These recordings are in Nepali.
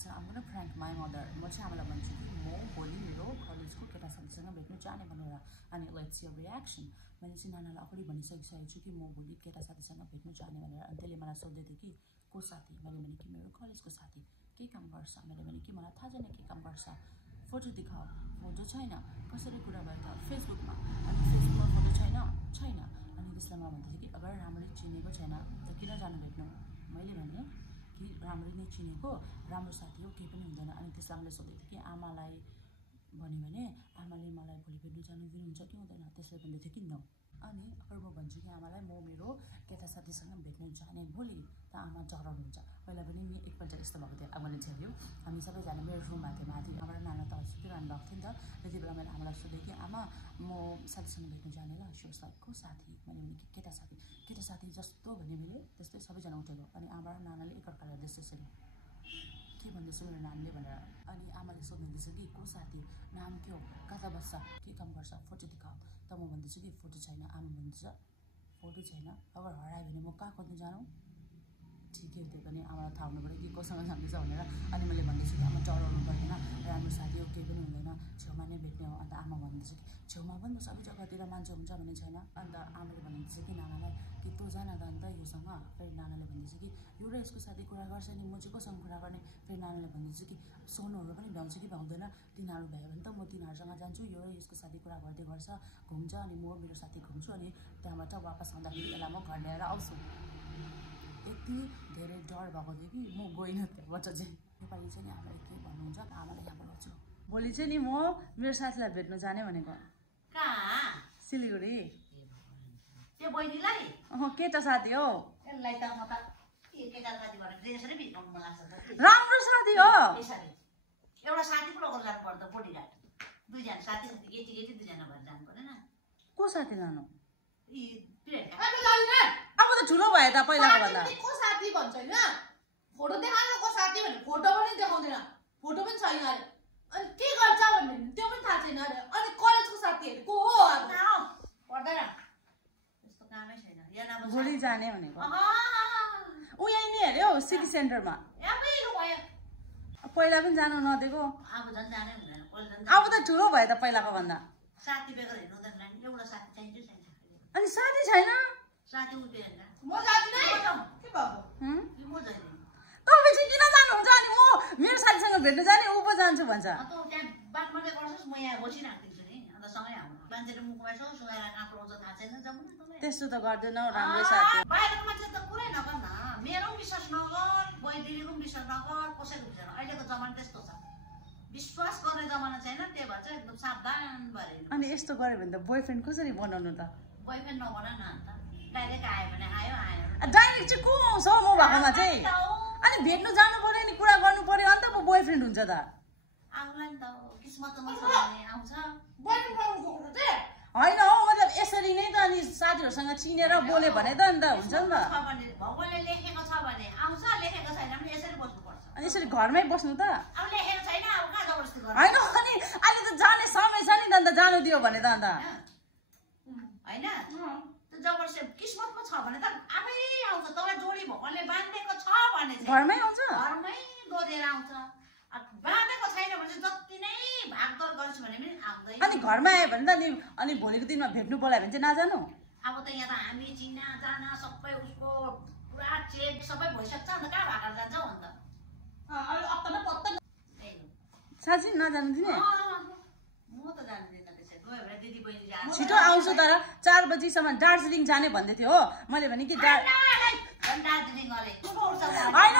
अच्छा I'm gonna prank my mother. म चाहिँ आमालाई भन्छु कि म भोलि मेरो कलेजको केटा साथीसँग भेट्नु जाने भनेर अनि लेट्स सी योर रियाक्सन. मैले चाहिँ नानालाई अगाडि भनिसकेको छु कि म भोलि केटा साथीसँग भेट्नु जाने भनेर. अनि त्यसले मलाई सोध्दै थियो कि को साथी. मैले भने कि मेरो कलेजको साथी. के काम गर्छ. मैले भने कि मलाई थाहा छैन के काम गर्छ. फोटो देखाऊ. फोटो छैन. कसरी कुरा भयो त फेसबुकमा. अनि फेसबुकमा फोटो छैन. अनि त्यसलाई म भन्दै थिएँ कि अगर राम्ररी चिनेको छैन त किन जानु भेट्नु. मैले भने कि राम्ररी नै चिनेको राम्रो साथी हो केही पनि हुँदैन. अनि त्यसलाई मैले सोधेको थिएँ कि आमालाई भन्यो भने आमाले मलाई भोलि भेट्नु जानु दिनुहुन्छ कि हुँदैन. त्यसले भन्दै थियो कि नो. अनि अगर म भन्छु कि आमालाई म मेरो केटा साथीसँग भेट्नु जाने भोलि त आमा डराउनुहुन्छ. पहिला पनि नि एकपल्ट यस्तो भएको थियो. आमाले झ्याल्यो. हामी सबैजना मेरो रुममा थियो माथि. आमा र नाना त सुतिरहनु भएको थियो नि त. त्यति बेला मैले आमालाई सोधेँ कि आमा म साथीसँग भेट्नु जाने ल. सी वाज लाइक को साथी. मैले भने कि केटा साथी जस्तो भने मैले त्यस्तै सबैजना उठेको. अनि आमा र नानाले एकअर्कालाई हेर्दै त्यसरी के भन्दैछ मेरो नानीले भनेर. अनि आमाले सोध्नुहुँदैछ कि को साथी नाम के हो कता बस्छ के काम गर्छ फोटो देखाऊ. त म भन्दैछु कि फोटो छैन. आमा भन्दैछ फोटो छैन अगर हरायो भने म कहाँ खोज्नु जानु. ठिकै थियो पनि आमालाई थाहा हुनु पऱ्यो कि कोसँग जाँदैछ भनेर. अनि मैले भन्दैछु कि आमा डराउनु पर्दैन राम्रो साथी हो केही पनि हुँदैन छेउमा नै भेट्ने हो. अन्त आमा भन्दैछ कि छेउमा पनि त सबै जग्गातिर मान्छे हुन्छ भने छैन. अन्त आमाले भन्दैछ कि नानालाई कि तँ जान त अन्त योसँग. फेरि नानाले भन्दैछ कि यो र यसको साथी कुरा गर्छ नि म चाहिँ कोसँग कुरा गर्ने. फेरि नानाले भन्दैछ कि सोनुहरू पनि भ्याउँछ कि भ्याउँदैन. तिनीहरू भ्यायो भने त म तिनीहरूसँग जान्छु. यो र यसको साथी कुरा गर्दै गर्छ घुम्छ अनि म मेरो साथी घुम्छु. अनि त्यहाँबाट वापस आउँदाखेरि यसलाई म घर ल्याएर आउँछु. यति धेरै डर भएको थियो कि म गइनँ त्यहाँबाट चाहिँ. नेपाली चाहिँ नि आमाले के भन्नुहुन्छ आमाले यहाँ बोलाउँछु. भोलि चाहिँ नि म मेरो साथीलाई भेट्नु जाने भनेको. कहाँ सिलगढी. त्यो बहिनीलाई केटा साथी हो. यसलाई त म त केटा साथी भनेर यसरी भेट्नु मन लाग्छ. राम्रो साथी हो. एउटा साथी पो लगेर जानु पर्छ बोडीगार्ड. दुईजना साथी केटी दुईजना भएर जानु पर्दैन. को साथी लानु. अब त ठुलो भयो त पहिलाको भन्दा. को साथी भन्छ हैन फोटो देखाउनु को साथी भने फोटो पनि देखाउँदैन फोटो पनि छैन अरे. अनि के गर्छ भन्ने त्यो पनि थाहा छैन अरे. अनि कलेजको साथीहरु को हो अब पर्दैन त्यस्तो कामै छैन. यहाँ अब भोलि जाने भनेको. उ यही नै हेर्यो सिटी सेन्टरमा. पहिला पनि जानु नदिएको. अब झन् जाने हुँदैन. अब त ठुलो भयो त पहिलाको भन्दा. साथी बेगर हेर्नु त एउटा साथी चाहिन्छ. अनि साथी छैन. साथी उठ्यो हैन म जादिनै के भएको म जादिन. तपाईँ चाहिँ किन जानुहुन्छ. अनि म मेरो साथीसँग भेट्नु जाने उ पो जान्छु भन्छ. त त्यहाँ बात मात्रै गर्छस् म यहाँ बसिराख्दिन्छु नि. अन्त सँगै आउनु मान्छेले मुखमा यसो सुगाएर आँखा लाउँछ थाहा छैन जाउँ न तपाईँ. त्यस्तो त गर्दैनौ राम्रै साथी. बाहिरको मान्छे त कुरै नगर न. मेरो पनि विश्वास नगर बहिनीको पनि विश्वास नगर कसैको विश्वास. अहिलेको जमाना त्यस्तो छ विश्वास गर्ने जमाना छैन. त्यही भएर चाहिँ एकदम सावधान भएर. अनि यस्तो गर्यो भने त बोयफ्रेन्ड कसरी बनाउनु त. बोयफ्रेन्ड नबना न अन्त डाइरेक्ट आयो भने आयो. डाइरेक्ट चाहिँ को आउँछ म भएकोमा चाहिँ. अनि भेट्नु जानु पर्यो नि कुरा गर्नु पर्यो अन्त पो बोयफ्रेन्ड हुन्छ त. आउला नि त किस्मतमा छ भने आउँछ. बोयफ्रेन्ड बनाउनु खोज्छ चाहिँ होइन हौ मतलब यसरी नै त. अनि साथीहरूसँग चिनेर बोल्यो भने त अन्त हुन्छ नि त. भगवानले लेखेको छ भने आउँछ लेखेको छैन भने यसरी बस्नुपर्छ. अनि यसरी घरमै बस्नु त. अब लेखेको छैन अब कहाँ जबरजस्ती गर्नु. होइन अनि अहिले त जाने समय छ नि त. अन्त जानु दियो भने त अन्त होइन जबरजस्ती किस्मतमा छ भने त आफै आउँछ. तँलाई जोडी भगवानले बाँधेको छ भने घरमै आउँछ. घरमै दोहोरेर आउँछ. बाँधेको छैन भने जति नै भागदौड गर्छ भने पनि आउँदैन. अनि घरमा आयो भने त अनि भोलिको दिनमा भेट्नु बोलायो भने चाहिँ नजानु. अब त यहाँ त हामी चिना जाना सबै उसको पुरा चेक सबै भइसक्छ. अन्त कहाँ भागेर जान्छौ अन्त साँच्ची नजानु दिने. म त जान्दिनँ त्यसै. गयो भने दिदी बहिनी जान्छ. छिटो आउँछु तर 4 बजीसम्म दार्जिलिङ जाने भन्दै थियो हो. मैले भने कि दार्जिलिङ गरे होइन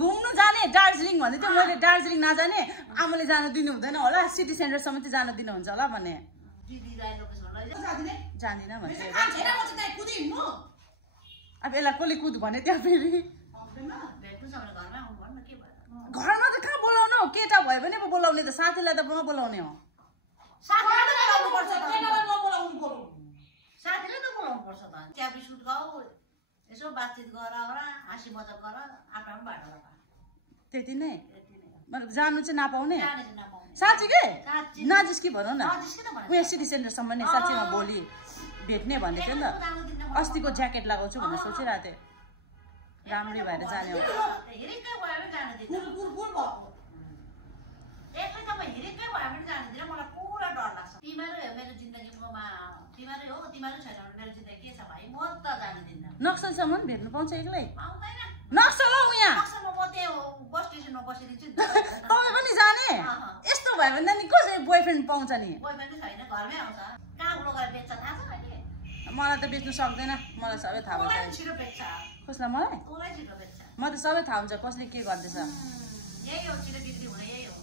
घुम्नु जाने दार्जिलिङ भन्दै थियो. मैले दार्जिलिङ नजाने आमाले जानु दिनु हुँदैन होला सिटी सेन्टरसम्म चाहिँ जानु दिनुहुन्छ होला भने. जान्दिनँ भन्छ. अब यसलाई कसले कुद भने त्यहाँ फेरि घरमा त कहाँ बोलाउनु. केटा भयो भने पो बोलाउने त. साथीलाई त बोलाउने हो. साथीलाई त बोलाउनु पर्छ त. चिया बिस्कुट खाऊ यसो बातचित गर हाँसी मजाक गर आफ्नो बाटो लगा. त्यति नै मतलब जानु चाहिँ नपाउने. नपाउने साँच्ची के नजिस्की भनौँ न. उयो सिटी सेन्टरसम्म नै साँच्चीमा भोलि भेट्ने भन्दै थियो नि त. अस्तिको ज्याकेट लगाउँछु भनेर सोचिरहेको थिएँ. राम्रै भएर जाने हो. तिमीहरू हो तिमीहरू छैन भने मेरो जिन्दगी के छ भाइ म त जान्दिनँ नक्सलसँग पनि भेट्नु पाउँछ एक्लै पाउँदैन नक्सल हौ यहाँ नक्सलमा म त्यहाँ बस स्टेसनमा बसिदिन्छु नि तपाईँ पनि जाने यस्तो भयो भने नि कसरी बोयफ्रेन्ड पाउँछ नि कोही पनि छैन घरमै आउँछ कहाँ उलो गएर बेच्छ थाहा छ अहिले मलाई त बेच्नु सक्दैन मलाई सबै थाहा तँलाई हुन्छ छिटो बेच्छ कसलाई मलाई तँलाई छिटो बेच्छ म त सबै थाहा हुन्छ कसले के गर्दैछ यही हो छिटो बिक्री हुने यही हो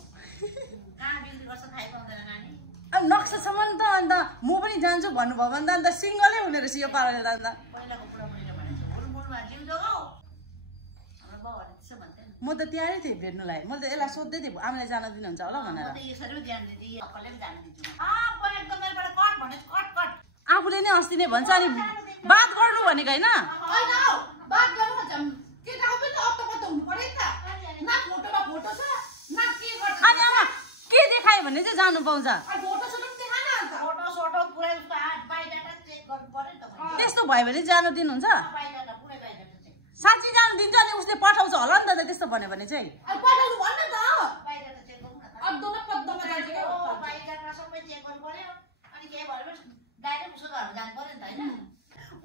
कहाँ बिक्री गर्छ थाहै पाउँदैन नानी अब नक्सासम्म त अन्त म पनि जान्छु भन्नुभयो भने त अन्त सिङ्गलै हुने रहेछ यो पाराले त अन्त पहिलाको बुढाबुढीले भनेको छ हुलमुलमा जिउ जोगाऊ हाम्रो बाउहरूले त्यसो भन्थ्यो नि म त तयारै थिएँ भेट्नुलाई मैले त यसलाई सोध्दै थिएँ आमाले जान दिनुहुन्छ होला भनेर म त यसरी पो ध्यान दिन्छु अक्कलले पनि जान दिन्छु एकदम मेरोबाट कट भने कट कट आफूले नै अस्ति नै भन्छ अनि बात गर्नु भनेको होइन होइन हौ, बात गर्नु भन्छ केटाको पनि त अत्तो हुनु पर्यो नि त न फोटोमा फोटो छ न के गर्छ अनि आमा के देखायो भने चाहिँ जानु पाउँछ फोटो सोटो पनि देखाएन अन्त फोटो सोटो पुरै उसको हात बायोडाटा चेक गर्नु पर्यो नि त मैले त्यस्तो भयो भने जानु दिनुहुन्छ बायोडाटा पुरै बायोडाटा चेक साँच्ची जानु दिन्छ अनि उसले पठाउँछ होला नि त त्यस्तो भन्यो भने चाहिँ अब पठाउनु भन्न त बायोडाटा चेक गर्नु न त अद्दो न पद्दोमा जान्छ के बायोडाटा सबै चेक गर्नु पर्यो अनि के भयो भने डाइरेक्ट उसको घरमा जानु पर्यो नि त होइन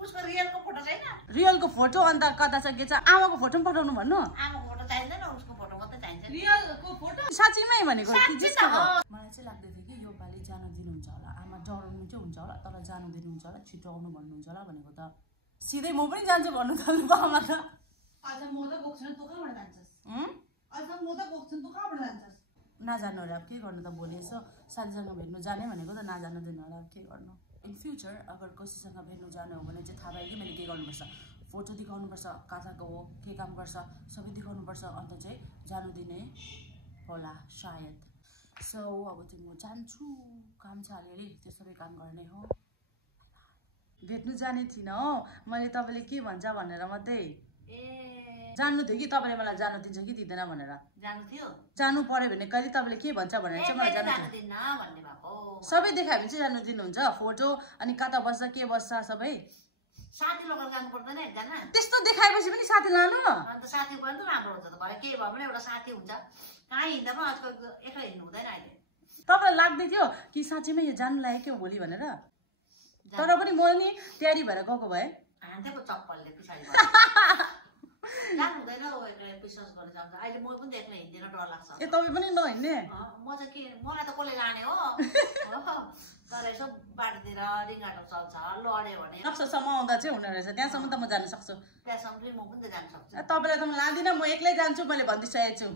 उसको रियलको फोटो छैन रियलको फोटो अन्त कता छ के छ आमाको फोटो पनि पठाउनु भन्नु आमाको फोटो चाहिँदैन उसको फोटो मात्रै चाहिन्छ रियलको फोटो साँच्चीमै भनेको कि साँच्ची जिस्को त हो। मलाई चाहिँ लाग्दै थियो कि यो पालि जान दिनुहुन्छ होला आमा डराउनु चाहिँ हुन्छ होला तर जानु दिनुहुन्छ होला छिटो आउनु भन्नुहुन्छ होला भनेको त सिधै म पनि जान्छु भन्नु थाल्नु आमा त आज म त गएको छैन तँ कहाँबाट जान्छस् आज म त गएको छैन तँ कहाँबाट जान्छस् नजानु होला अब के गर्नु त भोलि यसो साथीसँग भेट्नु जाने भनेको त नजानु दिनु होला अब के गर्नु इन फ्युचर अगर कसैसँग भेट्नु जानु हो भने चाहिँ थाहा भयो कि मैले के गर्नुपर्छ फोटो देखाउनुपर्छ कताको हो के काम गर्छ सबै देखाउनुपर्छ अन्त चाहिँ जानु दिने होला सायद सो अब चाहिँ म जान्छु काम छ अलिअलि त्यो सबै काम गर्ने हो भेट्नु जाने थिइनँ हो मैले तपाईँले के भन्छ भनेर मात्रै ए जान्नु थियो कि तपाईँले मलाई जानु दिन्छ कि दिँदैन भनेर जानु थियो जानु पर्यो भने कहिले तपाईँले के भन्छ भनेर चाहिँ मलाई जानु जानु दिन्न भन्ने भएको सबै देखायो भने चाहिँ जानु दिनुहुन्छ फोटो अनि कता बस्छ के बस्छ सबै साथी लगेर जानु पर्दैन एकजना त्यस्तो देखाएपछि पनि साथी लानु अन्त साथी पनि त राम्रो हुन्छ त भयो के भयो भने एउटा साथी हुन्छ कहाँ हिँड्दा पनि आजकल एक्लै हिँड्नु हुँदैन अहिले तपाईँलाई लाग्दै थियो कि साँच्चीमै यो जानु लाग्यो के हो भोलि भनेर तर पनि म नि तयारी भएर गएको भए हान्थ्यो पो चप्पलले पछाडि जानु हुँदैन हौ एक्लै विश्वास गरेर जान्छ अहिले म पनि एक्लै हिँड्दिनँ डर लाग्छ ए तपाईँ पनि नहिँड्ने म चाहिँ के मलाई त कसले लाने हो तर यसो बाटोतिर रिङ्गाटो चल्छ लड्यो भने नक्सासम्म आउँदा चाहिँ हुने रहेछ त्यहाँसम्म त म जान सक्छु त्यहाँसम्म चाहिँ म पनि त जान सक्छु तपाईँलाई त म लाँदिनँ म एक्लै जान्छु मैले भनिदिइसकेको छु